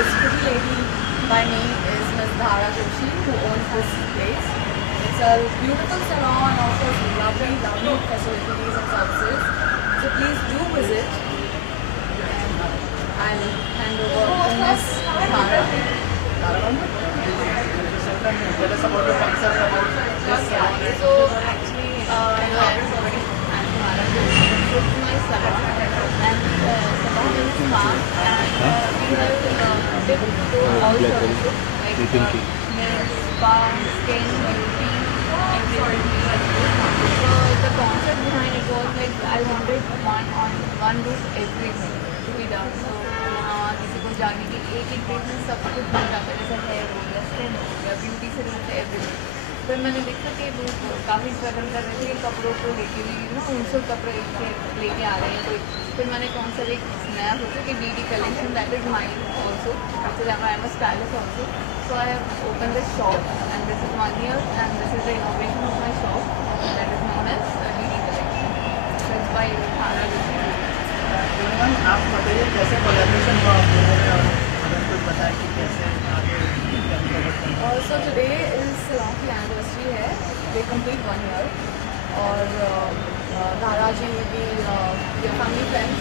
this pretty lady by name is Ms. Dhara Joshi, who owns this place. It's a beautiful salon, offers lovely facilities and services. So please do visit. And I'll hand over to Ms. Dhara. Tell us about your concept about this salon. So actually, I'm Dhara Joshi. This is my salon, and salon is spa, and we have dipped to all services like nail, spa, skin, beauty, everything. So the concept behind it was like I wanted one roof everything to be done. So किसी को जाने की एक date में सब कुछ मिल जाता है, जैसे हेयर हो गया, स्किन हो गया, ब्यूटी से रिलेटेड एवरीथिंग। फिर मैंने देखा कि वो काफ़ी स्ट्रगल कर रहे थे कि कपड़ों को लेके भी उनसे कपड़े लेके आ रहे हैं कोई। फिर मैंने कौन सा एक नया सोचा कि DD collection, that is mine also, because I am a stylist also. So I have opened this shop, and this is 1 year, and this is the innovation of my shop that is known as DD collection. So it's by Dhara Joshi. Ma'am आप बताइए कैसे collaboration हुआ आप लोगों में, और अगर कुछ बताएं कि कैसे आगे So today is salon की anniversary है, they complete 1 year, और धारा जी भी फैमिली फ्रेंड्स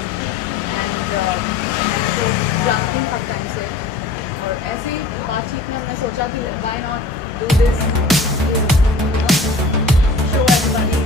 एंड मैंने तो जानती हूँ काफ़ी टाइम से, और ऐसे ही बातचीत में हमने सोचा कि why not do this, show everybody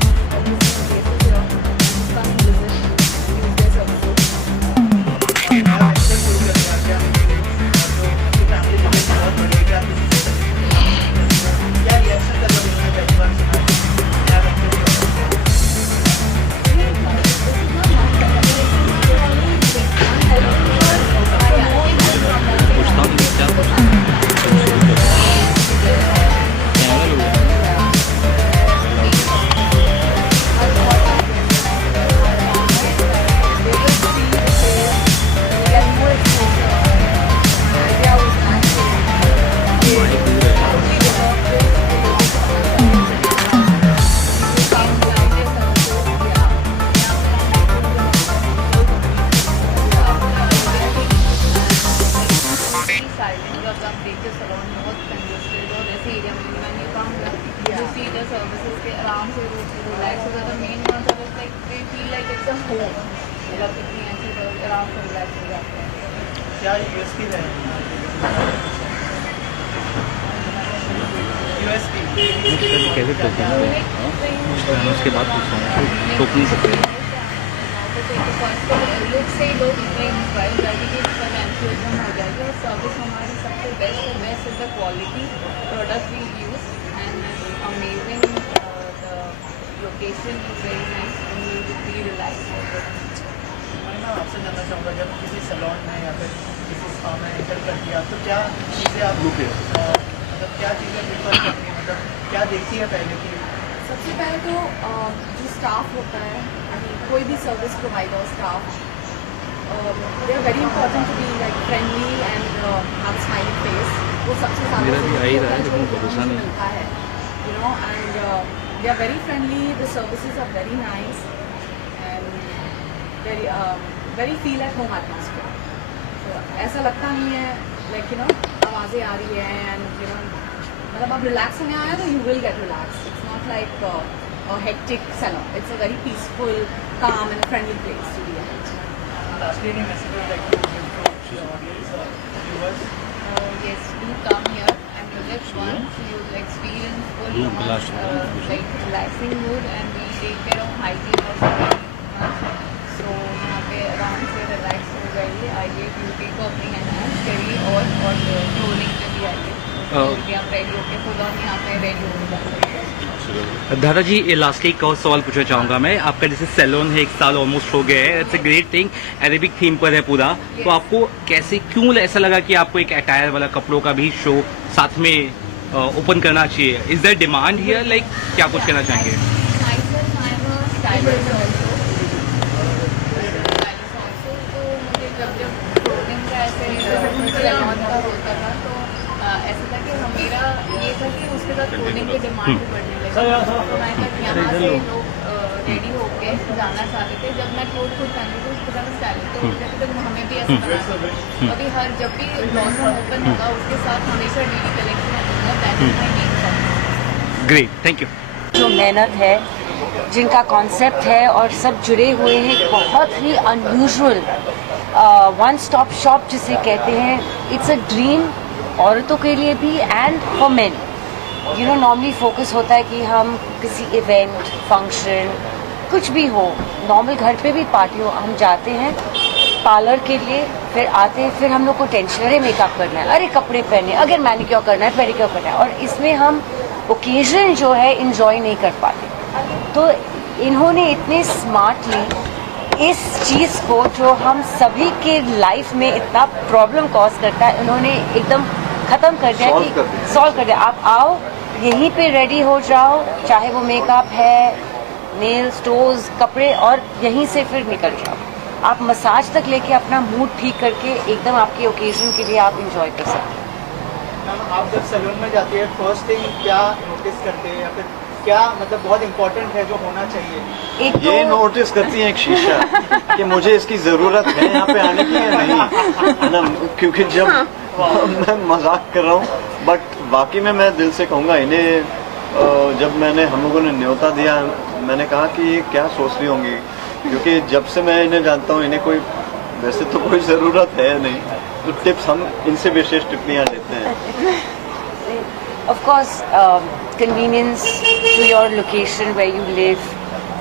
services के आराम से रिलैक्स हो जाता है। Main concept is like they feel like it's a home, मतलब कितनी अच्छी आराम से रिलैक्स हो जाते हैं। क्या यूएसपी है? यूएसपी कैसे टोकन उसके बाद टोक नहीं सकते। लुक से ही लोग इतने इंस्पायर हो जाएंगे कि फाइनेंशियल हो जाएगी, और सर्विस हमारी सबसे best is the quality product we use and amazing, the location is very nice and you will be relax. मैं ना आपसे जानना चाहूँगा, जब किसी सैलून में या फिर किसी स्पा में एंटर कर दिया तो क्या चीज़ें आप मतलब क्या चीज़ें प्रेफर करती हैं, मतलब क्या देखती है पहले की? सबसे पहले तो जो स्टाफ होता है, कोई भी service provider staff, they are very important to be like friendly and have smiling face. वो सबसे ज़्यादा मिलता है, you know, and they are very friendly, the services are very nice and very feel at home atmosphere. तो ऐसा लगता नहीं है लाइक यू नो आवाज़ें आ रही है एंड यू नो, मतलब आप रिलैक्स होने आए तो you will get relax. It's not like a hectic salon. It's a very peaceful, calm and friendly place to be at. Lastly, any message would like to give to the audience, viewers? Yes, do come here and visit once. You will experience full like relaxing mood, and we take care of hygiene also very much. So यहाँ पे आराम से relax हो जाइए, आइए beauty को अपनी enhance करिए, और क्लोनिंग पे भी आइए, क्योंकि आप रेडी होके फुल ऑन यहाँ पे रेडी हो जाते हैं। दादा जी, लास्टली एक और सवाल पूछना चाहूँगा मैं। आपका जैसे सैलून है, 1 साल ऑलमोस्ट हो गया है, it's a great thing, Arabic theme पर है पूरा, तो आपको कैसे क्यों ऐसा लगा कि आपको एक अटायर वाला कपड़ों का भी शो साथ में ओपन करना चाहिए? Is their demand here, like क्या कुछ कहना चाहेंगे? ऐसा था कि मेरा ये था कि उसके साथ क्लोथिंग की डिमांड भी बढ़ने लगी, तो मैं यहाँ से लोग रेडी होके जाना चाहते थे। जब मैं क्लोथ खुद पहनती थी उसके बाद स्टाइलिश तो कहते थे हमें भी ऐसा बनाना है। अभी हर जब भी ब्लॉसम ओपन होगा उसके साथ हमेशा डीडी कलेक्शन आएगा, that is my main. Great, thank you. जो मेहनत है, जिनका कॉन्सेप्ट है और सब जुड़े हुए हैं, बहुत ही अनयूजुअल वन स्टॉप शॉप जिसे कहते हैं, इट्स अ ड्रीम औरतों के लिए भी and for main. You know normally focus होता है कि हम किसी इवेंट, फंक्शन, कुछ भी हो, नॉर्मल घर पे भी पार्टी हो, हम जाते हैं पार्लर के लिए, फिर आते हैं, फिर हम लोग को टेंशन, अरे मेकअप करना है, अरे कपड़े पहने, अगर मैनिक्योर करना है, पेडिक्योर करना है, और इसमें हम ओकेजन जो है इंजॉय नहीं कर पाते। तो इन्होंने इतने स्मार्टली इस चीज़ को जो हम सभी के लाइफ में इतना प्रॉब्लम कॉज करता है, उन्होंने एकदम ख़त्म कर दिया कि सॉल्व कर दिया। आप आओ, यहीं पे रेडी हो जाओ, चाहे वो मेकअप है, नेल्स, टोज, कपड़े, और यहीं से फिर निकल जाओ। आप मसाज तक लेके अपना मूड ठीक करके एकदम आपके ओकेजन के लिए आप इंजॉय कर सकते हैं। मैम आप जब सैलून में जाती है फर्स्ट थिंग क्या नोटिस करते हैं, या फिर क्या मतलब बहुत इंपॉर्टेंट है जो होना चाहिए? एक ये तो नोटिस करती हैं एक शीशा कि मुझे इसकी जरूरत है यहाँ पे आने की या नहीं, है ना? क्योंकि जब मैं मजाक कर रहा हूँ, बट वाकई में मैं दिल से कहूँगा इन्हें, जब मैंने हम लोगों ने न्योता दिया, मैंने कहा कि ये क्या सोच रही होंगी, क्योंकि जब से मैं इन्हें जानता हूँ, इन्हें कोई वैसे तो कोई ज़रूरत है नहीं, तो टिप्स हम इनसे विशेष टिप्पणियाँ लेते हैं। of course convenience to your location where you live,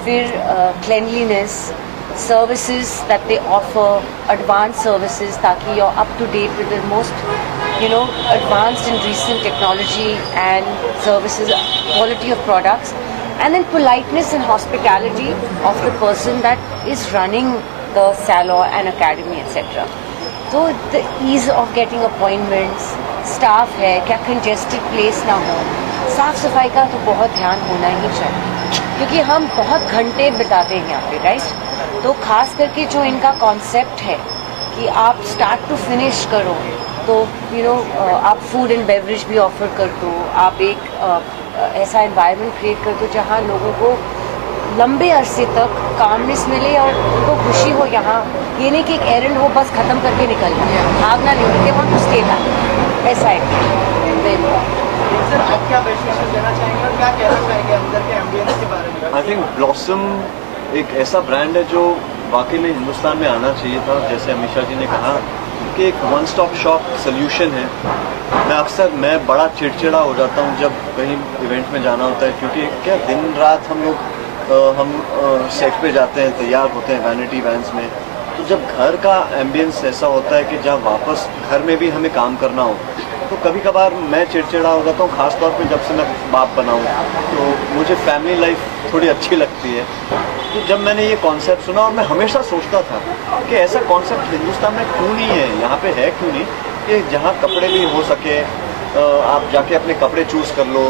फिर cleanliness, services that they offer, advanced services, ताकि you're up to date with the most advanced and recent technology and services, quality of products, and then politeness and hospitality of the person that is running the salon and academy, etc. तो the ease of getting appointments, staff है, क्या congested place ना हो, साफ सफाई का तो बहुत ध्यान होना ही चाहिए, क्योंकि हम बहुत घंटे बिताते हैं यहाँ पे, राइट? तो खास करके जो इनका कॉन्सेप्ट है कि आप स्टार्ट टू फिनिश करो, तो आप फूड एंड बेवरेज भी ऑफर कर दो, आप एक ऐसा एनवायरनमेंट क्रिएट कर दो जहाँ लोगों को लंबे अरसे तक कामनेस मिले और उनको खुशी हो। यहाँ ये नहीं कि एक एरंड हो बस ख़त्म करके निकल जाए, भागना नहीं होते, वहाँ कुछ स्टे बैक, ऐसा है। सर आप क्या बेस्ट विशेष देना चाहेंगे और क्या कहना चाहेंगे अंदर के एम्बियंस के बारे में? आई थिंक ब्लॉसम एक ऐसा ब्रांड है जो वाकई में हिंदुस्तान में आना चाहिए था। जैसे अमीषा जी ने कहा कि एक वन स्टॉप शॉप सोल्यूशन है। मैं बड़ा चिड़चिड़ा हो जाता हूँ जब कहीं इवेंट में जाना होता है, क्योंकि क्या दिन रात हम सेट पे जाते हैं, तैयार होते हैं वैनिटी वैन्स में, तो जब घर का एम्बियंस ऐसा होता है कि जब वापस घर में भी हमें काम करना हो, तो कभी कभार मैं चिड़चिड़ा हो जाता हूँ, ख़ास तौर पे जब से मैं बाप बना हूँ, तो मुझे फैमिली लाइफ थोड़ी अच्छी लगती है। तो जब मैंने ये कॉन्सेप्ट सुना, और मैं हमेशा सोचता था कि ऐसा कॉन्सेप्ट हिंदुस्तान में क्यों नहीं है, यहाँ पे है क्यों नहीं, कि जहाँ कपड़े भी हो सके, आप जाके अपने कपड़े चूज़ कर लो,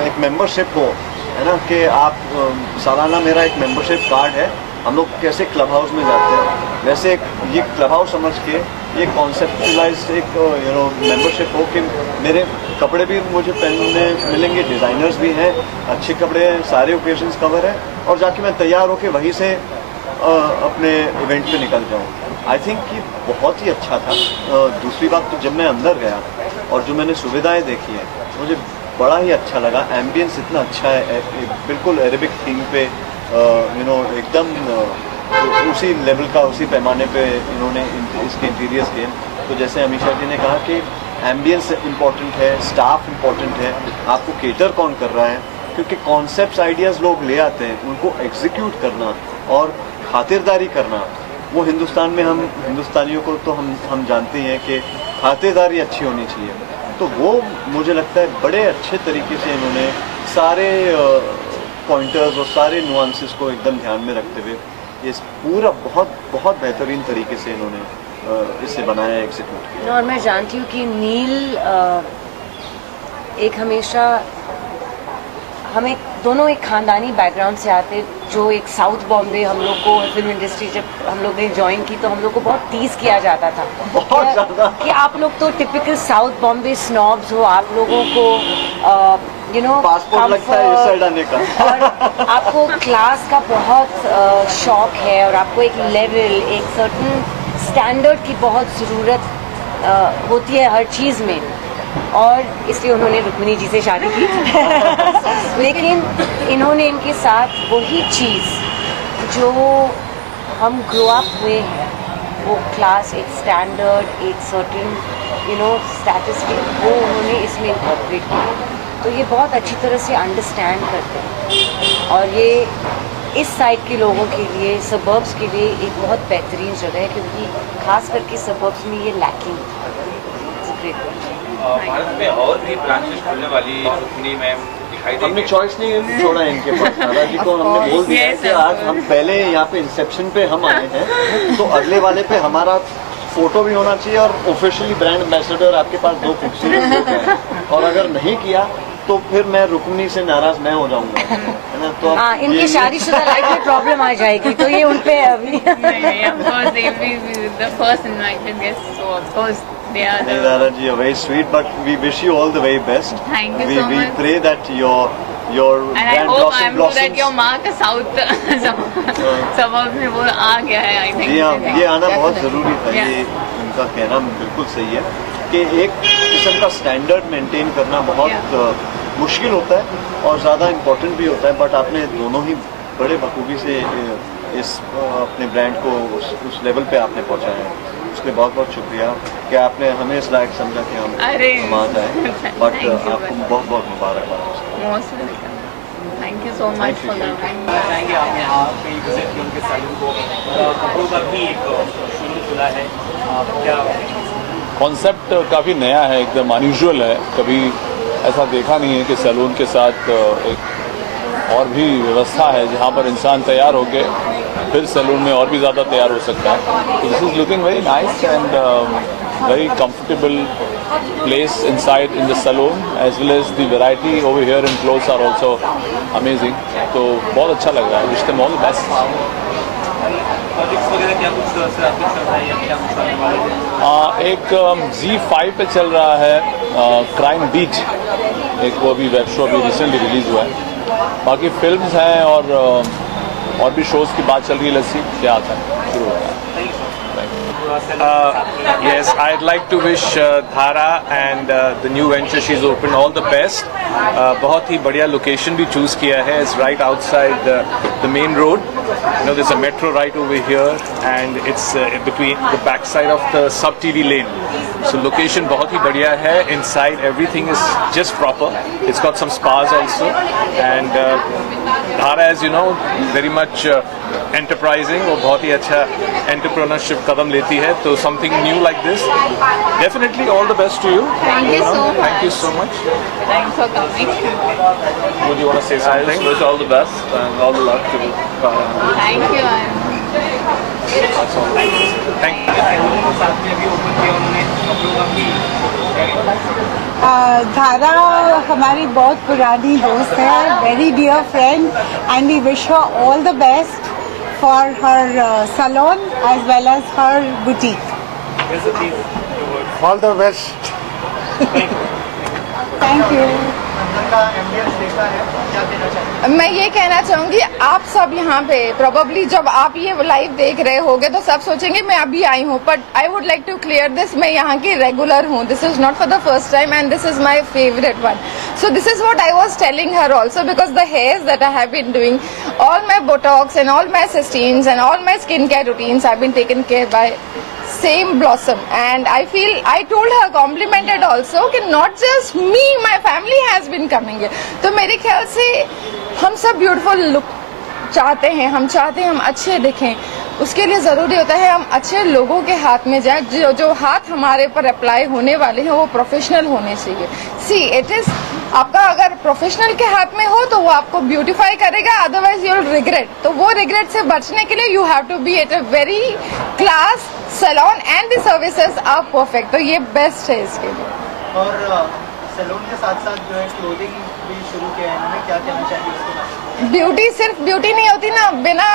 एक मेंबरशिप हो, है ना, कि आप सालाना मेरा एक मेंबरशिप कार्ड है, हम लोग कैसे क्लब हाउस में जाते हैं वैसे ये क्लब हाउस समझ के ये कॉन्सेप्चुलाइज एक मेंबरशिप हो कि मेरे कपड़े भी मुझे पहनने मिलेंगे, डिज़ाइनर्स भी हैं, अच्छे कपड़े हैं, सारे ओकेजन्स कवर है, और जाके मैं तैयार होके वहीं से अपने इवेंट पे निकल जाऊँ। आई थिंक ये बहुत ही अच्छा था। दूसरी बात, तो जब मैं अंदर गया और जो मैंने सुविधाएं देखी हैं, मुझे बड़ा ही अच्छा लगा। एम्बियंस इतना अच्छा है, बिल्कुल अरेबिक थीम पे, एकदम उसी लेवल का, उसी पैमाने पे इन्होंने इसके इंटीरियर्स किए। तो जैसे अमीषा जी ने कहा कि एम्बियंस इम्पॉर्टेंट है, स्टाफ इम्पॉर्टेंट है, आपको केटर कौन कर रहा है, क्योंकि कॉन्सेप्ट्स आइडियाज़ लोग ले आते हैं, उनको एग्जीक्यूट करना और खातिरदारी करना, वो हिंदुस्तान में हम हिंदुस्तानियों को तो हम जानते हैं कि खातिरदारी अच्छी होनी चाहिए। तो वो मुझे लगता है बड़े अच्छे तरीके से इन्होंने सारे पॉइंटर्स और सारे नुआंसेस को एकदम ध्यान में रखते हुए ये पूरा बहुत बेहतरीन तरीके से इन्होंने इसे बनाया, एग्जीक्यूट किया। और मैं जानती हूँ कि नील एक हमेशा हमें दोनों एक खानदानी बैकग्राउंड से आते, जो एक साउथ बॉम्बे हम लोग को फिल्म इंडस्ट्री जब हम लोग ने ज्वाइन की तो हम लोग को बहुत टीज किया जाता था बहुत ज़्यादा। कि आप लोग तो टिपिकल साउथ बॉम्बे स्नॉब्स हो, आप लोगों को यू नो पासपोर्ट लगता है इस साइड आने का। और आपको क्लास का बहुत शौक है और आपको एक लेवल, एक सर्टन स्टैंडर्ड की बहुत ज़रूरत होती है हर चीज़ में, और इसलिए उन्होंने रुक्मिणी जी से शादी की लेकिन इन्होंने इनके साथ वही चीज़ जो हम ग्रो अप हुए हैं, वो क्लास, एक स्टैंडर्ड, एक सर्टेन यू नो स्टेटस की, वो उन्होंने इसमें इनकॉर्पोरेट किया। तो ये बहुत अच्छी तरह से अंडरस्टैंड करते हैं, और ये इस साइड के लोगों के लिए, सबर्ब्स के लिए एक बहुत बेहतरीन जगह है, क्योंकि खास करके सबर्ब्स में ये लैकिंग। भारत में और भी ब्रांचेस खुलने वाली रुक्मिणी मैम दिखाई हमने देंगे। चॉइस नहीं छोड़ा इनके पास। दादाजी को हमने बोल दिया है कि आज हम पहले यहाँ पे इंसेप्शन पे हम आए हैं, तो अगले वाले पे हमारा फोटो भी होना चाहिए और ऑफिशियली ब्रांड एम्बेसडर आपके पास 2 खूबसूरत लोग हैं, और अगर नहीं किया तो फिर मैं रुक्मिणी से नाराज मैं हो जाऊंगा, है ना। तो हाँ, इनकी शादीशुदा लाइफ में प्रॉब्लम आ जाएगी, तो ये उन पे है अभी। नहीं, of course they will be the first invited guests, so of course they are नहीं the. दादाजी, you're very sweet, but we wish you all the very best. Thank you we, so we much. pray that your And I brand hope I'm blossoms. sure that your mark south suburbs में वो आ गया है, I think. जी हाँ, ये आना बहुत ज़रूरी था। Yeah. ये उनका कहना बिल्कुल सही है कि एक किस्म का स्टैंडर्ड मेंटेन करना बहुत मुश्किल होता है और ज़्यादा इम्पोर्टेंट भी होता है, बट आपने दोनों ही बड़े बखूबी से इस अपने ब्रांड को उस लेवल पे आपने पहुंचाया है। उसके बहुत बहुत शुक्रिया कि आपने हमें इस लायक समझा कि हम आ जाए, बट Thank you, आपको बहुत बहुत मुबारकबाद। Most welcome. Thank you so much for the. बताएंगे आप यहाँ पे विजिट किया उनके सैलून को, कपड़ों का भी एक शोरूम खुला है, क्या कॉन्सेप्ट काफ़ी नया है, एकदम अनयूजुअल है। कभी ऐसा देखा नहीं है कि सैलून के साथ एक और भी व्यवस्था है जहाँ पर इंसान तैयार होके फिर सैलून में और भी ज़्यादा तैयार हो सकता है। तो this is looking very nice and very comfortable place inside in the salon, as well as the variety over here in clothes are also amazing. तो बहुत अच्छा लग रहा है। Wish them all the best. Projects वगैरह क्या कुछ चल रहा है या क्या कुछ आने वाला है? एक Z5 पे चल रहा है क्राइम बीच, एक वो भी वेब शो अभी रिसेंटली रिलीज हुआ है। बाकी फिल्म्स हैं और भी शोज़ की बात चल रही है। लस्सी क्या आता है, शुरू होता है। Yes, I'd like to wish Dhara and the new venture she's opened all the best. बहुत ही बढ़िया लोकेशन भी चूज किया है. It's right outside the main road. You know, there's a metro right over here, and it's between the backside of the sub TV lane. So location बहुत ही बढ़िया है. Inside everything is just proper. It's got some spas also, and Dhara, as you know, very much enterprising. वो बहुत ही अच्छा entrepreneurship कदम लेती है. तो something new like this, definitely all the best to you. Thank you so much. Thank you so much. Thanks for coming. Would you want to say something? Wish all the best and all the luck to Dhara. Thank you. Thank you. साथ में भी open किया उन्होंने कपड़ों का भी। धारा हमारी बहुत पुरानी दोस्त है, very dear friend, and we wish her all the best for her salon as well as her boutique. All the best. Thank you. अंदर का एम्बियंस देखा है, क्या देना चाहिए? मैं ये कहना चाहूँगी, आप सब यहाँ पे प्रोबेबली जब आप ये लाइव देख रहे होगे तो सब सोचेंगे मैं अभी आई हूँ, but I would like to clear this, मैं यहाँ की रेगुलर हूँ. This is not for the first time and this is my favourite one. So this is what I was telling her also, because the hairs that I have been doing, all my Botox and all my Cysteines and all my skincare routines have been taken care by same Blossom, and I told her, complimented also, कि not just me, my family has been coming here. तो मेरे ख्याल से हम सब beautiful look चाहते हैं, हम चाहते हैं हम अच्छे दिखें. उसके लिए ज़रूरी होता है हम अच्छे लोगों के हाथ में जाएं. जो हाथ हमारे पर अप्लाई होने वाले हैं वो प्रोफेशनल होने चाहिए. सी इट इज़, आपका अगर प्रोफेशनल के हाथ में हो तो वो आपको ब्यूटीफाई करेगा, अदरवाइज यू विल रिग्रेट. तो वो रिग्रेट से बचने के लिए you have to be at a very class salon and the services are perfect. तो ये बेस्ट है इसके लिए. और सैलून के साथ साथ जो है क्लोथिंग भी शुरू किया है इन्होंने, क्या कहना चाहिए उसके बारे में? ब्यूटी सिर्फ ब्यूटी नहीं होती ना बिना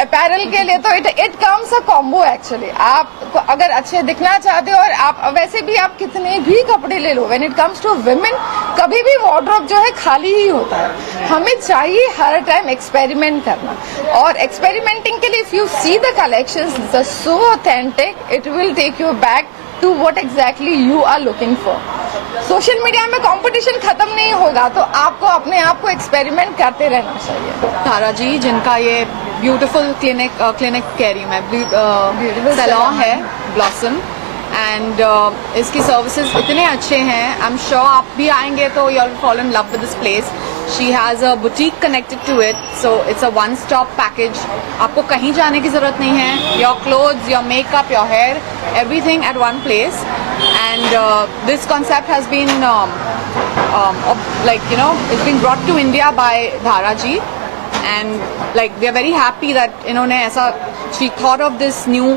अपैरल के लिए, तो it comes a combo actually. आप अगर अच्छे दिखना चाहते हो और आप वैसे भी आप कितने भी कपड़े ले लो, when it comes to women कभी भी वार्डरोब जो है खाली ही होता है। हमें चाहिए हर टाइम एक्सपेरिमेंट करना, और एक्सपेरिमेंटिंग के लिए if you see the collections so authentic, it will take you back to what exactly you are looking for. Social media में कंपटीशन खत्म नहीं होगा, तो आपको अपने आप को एक्सपेरिमेंट करते रहना चाहिए। तारा जी, जिनका ये ब्यूटीफुल क्लिनिक कह रही हूँ मैं, सैलून है ब्लॉसम, एंड इसकी सर्विसेज इतने अच्छे हैं। आई एम श्योर आप भी आएंगे तो you will fall in love with this place. She has a boutique connected to it, so it's a one stop package. आपको कहीं जाने की जरूरत नहीं है। Your clothes, your makeup, your hair, everything at one place. And this concept has been it's been brought to India by Dhara ji, and like we are very happy that इन्होंने ऐसा, she thought of this new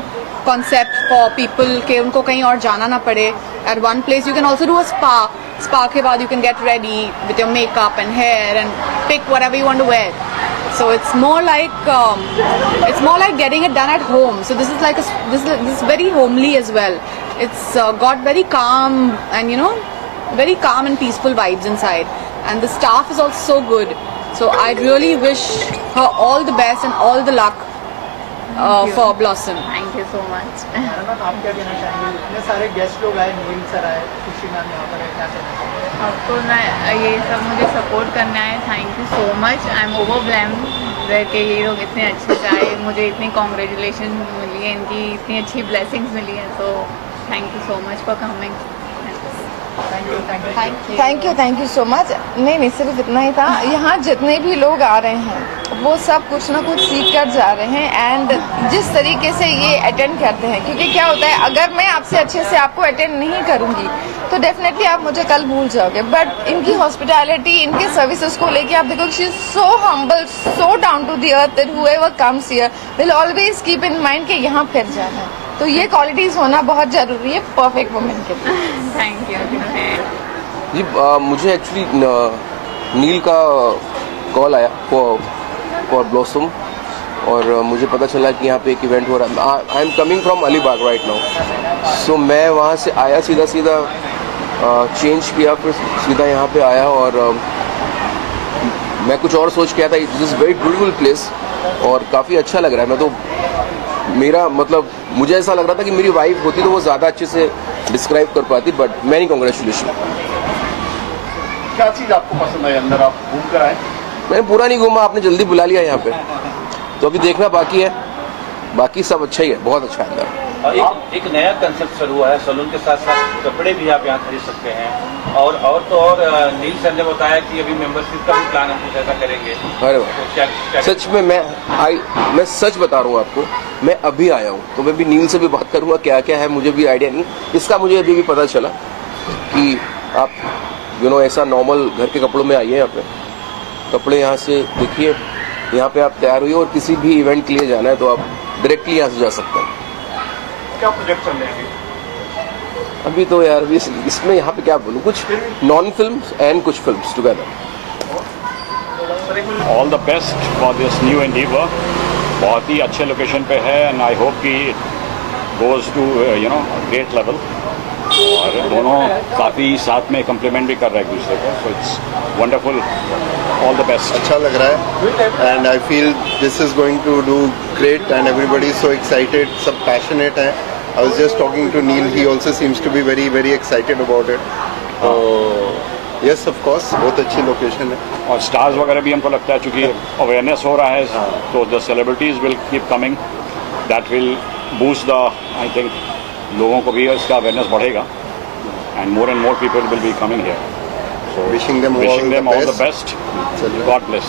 concept for people कि उनको कहीं और जाना ना पड़े। At one place you can also do a spa के बाद you can get ready with your makeup and hair and pick whatever you want to wear. So it's more like getting it done at home. So this is like this is very homely as well. It's got very calm and very calm and peaceful vibes inside. And the staff is also so good. So I really wish her all the best and all the luck for Blossom. Thank you so much. Ma'am, आप क्या कहना चाहेंगे? इतने सारे guest लोग आए, नील sir आए, खुशी मैम यहाँ पर है, क्या कहना चाहेंगे? आपको ये सब मुझे सपोर्ट करना है। Thank you so much. I am overwhelmed कि ये लोग इतने अच्छे से आए, मुझे इतनी कॉन्ग्रेचुलेशन मिली है, इनकी इतनी अच्छी ब्लेसिंग्स मिली हैं। तो thank you so much for coming. Thank you so much. नहीं सिर्फ इतना ही था। यहाँ जितने भी लोग आ रहे हैं वो सब कुछ ना कुछ सीख कर जा रहे हैं, एंड जिस तरीके से ये अटेंड करते हैं, क्योंकि क्या होता है अगर मैं आपसे अच्छे से आपको अटेंड नहीं करूँगी तो डेफिनेटली आप मुझे कल भूल जाओगे। बट इनकी हॉस्पिटैलिटी, इनके सर्विसेज को लेके आप देखो, she is so humble, so down to the earth that whoever comes here will always keep in mind कि यहाँ फिर जाना है। तो ये क्वालिटीज होना बहुत जरूरी है परफेक्ट वुमेन के लिए। थैंक यू जी। मुझे एक्चुअली नील का कॉल आया फॉर ब्लॉसम, और मुझे पता चला कि यहाँ पे एक इवेंट हो रहा है। I am coming from Alibag right now, so मैं वहाँ से आया, सीधा चेंज किया, फिर सीधा यहाँ पे आया, और मैं कुछ और सोच के आया था। It is very beautiful place और काफ़ी अच्छा लग रहा है। मैं तो मुझे ऐसा लग रहा था कि मेरी वाइफ होती तो वो ज़्यादा अच्छे से डिस्क्राइब कर पाती, बट मैनी कॉन्ग्रेचुलेशन। क्या चीज़ आपको पसंद आई अंदर? आप घूम कर आए? मैंने पूरा नहीं घूमा, आपने जल्दी बुला लिया यहाँ पे, तो अभी देखना बाकी है। बाकी सब अच्छा ही है, बहुत अच्छा है अंदर। एक नया कंसेप्ट शुरू हुआ है, सैलून के साथ साथ कपड़े भी आप यहाँ खरीद सकते हैं, और नील सर ने बताया कि अभी मेंबरशिप का भी प्लान हम कुछ ऐसा करेंगे। अरे वाह, सच में मैं सच बता रहा हूँ आपको, मैं अभी आया हूँ, तो मैं भी नील से भी बात करूँगा क्या क्या है, मुझे भी आइडिया नहीं इसका। मुझे अभी भी पता चला कि आप ऐसा नॉर्मल घर के कपड़ों में आइए, यहाँ पे कपड़े यहाँ से देखिए, यहाँ पे आप तैयार हुई, और किसी भी इवेंट के लिए जाना है तो आप डायरेक्टली यहाँ से जा सकते हैं। क्या प्रोजेक्ट चल रहे हैं अभी तो यार अभी इसमें यहाँ पे क्या बोलूँ, कुछ नॉन फिल्म्स एंड कुछ films together. All the best for this new endeavour. बहुत ही अच्छे लोकेशन पे है, एंड आई होप कि गोज टू ग्रेट लेवल, और दोनों काफ़ी साथ में कम्प्लीमेंट भी कर रहे हैं एक दूसरे को, so it's wonderful. All the best. अच्छा लग रहा है, and I feel this is going to do great, and everybody so excited, सब पैशनेट हैं। I was just talking to Neel, he also seems to be very very excited about it. तो yes of course बहुत अच्छी location है, और stars वगैरह भी हमको लगता है चूँकि अवेयरनेस हो रहा है, तो the celebrities will keep coming, that will boost the, I think लोगों को भी इसका अवेयरनेस बढ़ेगा, and more people will be coming here. So wishing them all the best. God bless.